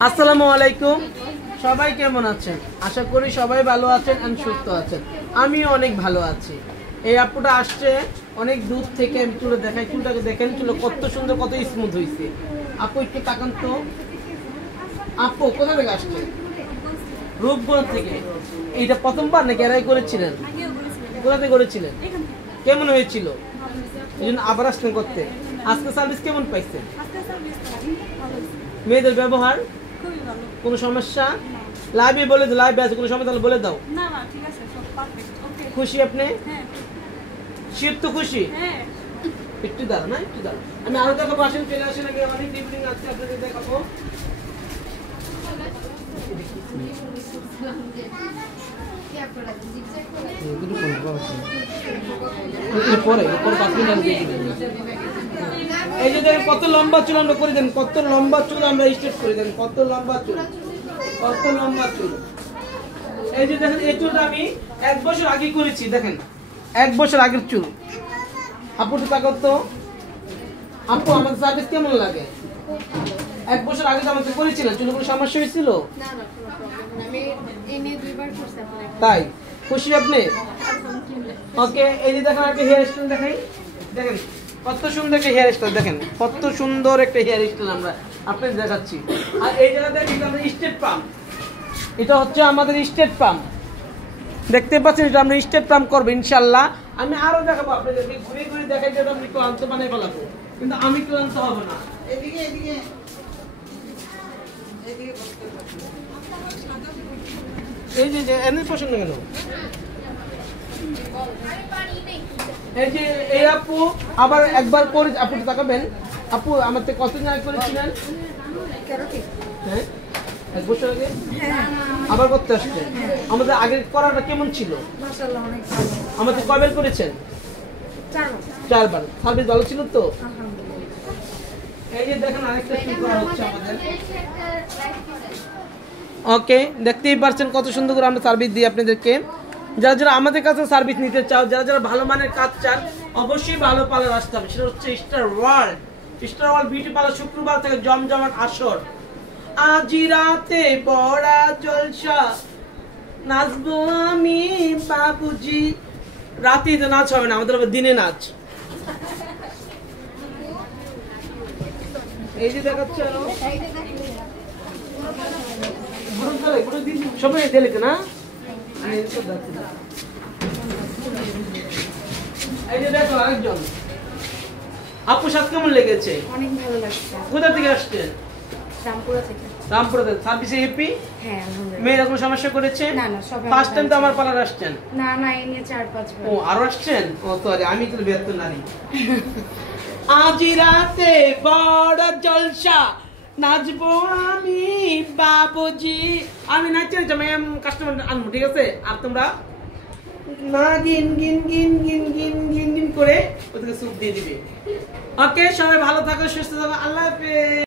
আসসালামু আলাইকুম। সবাই কেমন আছেন? আশা করি সবাই ভালো আছেন এবং সুস্থ আছেন। আমিও অনেক ভালো আছি। এই আপুটা আসছে অনেক দূর থেকে, আমি চুলে দেখাই, চুলটাকে দেখেন, চুল কত সুন্দর, কত স্মুথ হয়েছে। আপু একটু তাকান তো। আপু কোথা থেকে আসছে? রূপগঞ্জ থেকে। এইটা প্রথমবার নাকি এরাই করেছিলেন? কোথা থেকে করেছিলেন? কেমন হয়েছিল? এই জন্য আবার আসলেন করতে। আজকে সার্ভিস কেমন পাইছেন? মেয়েদের ব্যবহার কোনো সমস্যা? লাইভে বলে দাও, লাইভে আছে কোনো সমস্যা বলে দাও। না না ঠিক আছে, সব পারফেক্ট। ওকে, খুশি আপনি? হ্যাঁ শিব তো খুশি? হ্যাঁ। একটু দাঁড়া না, একটু দাঁড়া, আমি আরো দেখাবো। আসেন, চলে আসেন, আগে অনেক ইভিনিং আছে আপনাদের দেখাবো। এই যে দেখেন কত লম্বা চুল আমরা করে দেন, কত লম্বা চুল আমরা স্ট্রেট করে দেন, কত লম্বা চুল, কত লম্বা চুল। এই যে দেখেন এই চুলটা আমি 1 বছর আগে করেছি, দেখেন 1 বছর আগের চুল। আপু তো তাকাও তো। আপু আমাদের সার্ভিস কেমন লাগে? 1 বছর আগে তো আমাকে করেছিলেন, চুলে কোনো সমস্যা হয়েছিল? না না, কোনো প্রবলেম না। আমি এনে দুইবার করছি আপনাকে। তাই খুশি আপনি? আলহামদুলিল্লাহ। ওকে, এই যে দেখেন একটা হেয়ার স্টাইল দেখাই, দেখেন কত সুন্দর একটা হেয়ার স্টাইল, দেখেন কত সুন্দর একটা হেয়ার স্টাইল আমরা আপনাদের দেখাচ্ছি। আর এই জায়গাতে আমরা স্টেট পাম্প, এটা হচ্ছে আমাদের স্টেট পাম্প, দেখতে পাচ্ছেন, এটা আমরা স্টেট পাম্প করবো ইনশাল্লাহ। আমি আরো দেখাবো আপনাদেরকে, ঘুরে ঘুরে দেখাই যে আপনি ক্লান্ত বানিয়ে ফেলাবো, কিন্তু আমি ক্লান্ত হব না। এদিকে এদিকে এই যে এনে পছন্দ কেন? এই যে এই আপু আবার একবার করে, আপু তাকাবেন। আপু আমার থেকে কতদিন আগে করেছিলেন? হ্যাঁ, 1 বছর আগে আবার করতে আসছে। আমাদের আগের করাটা কেমন ছিল? মাশাআল্লাহ অনেক ভালো। আমাদের কয়বার করেছেন? 4 বার। সার্ভিস ভালো ছিল তো? আলহামদুলিল্লাহ। এই যে দেখেন আরেকটা চুল করা হচ্ছে আমাদের। ওকে, দেখতেই পারছেন কত সুন্দর করে আমরা সার্ভিস দিই আপনাদেরকে। যারা যারা আমাদের কাছে সার্ভিস নিতে চাও, যারা যারা ভালো মানের কাজ চান, অবশ্যই ভালো পার্লার আসতে হবে। সেটা হচ্ছে star world. Star world beauty parlour শুক্রবার থেকে জমজমাট আসর। আজি রাতে বড়া জলসা, নাচবো আমি বাবুজি। রাতে তো নাচ হবে না, আমাদের আবার দিনে নাচ। এই যে দেখাচ্ছে আরো সবাই দেখে না। এই যে দেখো আরেকজন। আপু সাথে কেমন লেগেছে? অনেক ভালো লাগছে। কোথা থেকে আসছেন? রামপুরা থেকে। রামপুরা থেকে। সার্ভিসে হ্যাপি? হ্যাঁ আলহামদুলিল্লাহ। মেয়েরা কোনো সমস্যা করেছে? না না, সবাই ফার্স্ট টাইম তো আমার পার্লার আসছেন? না না, এই নিয়ে 4-5 বার। ও আরো আসছেন? ও সরি, আমি তো ব্যস্ত নারী। আজি রাতে বড় জলসা, নাচবো আমি বাবুজি। আমি নাচতে যাই, কাস্টমার আনবো, ঠিক আছে? আর তোমরা না গিন গিন গিন গিন গিন গিন গিন করে ওদেরকে স্যুপ দিয়ে দিবে। ওকে, সবাই ভালো থাকো, সুস্থ থাকো, আল্লাহ হাফেজ।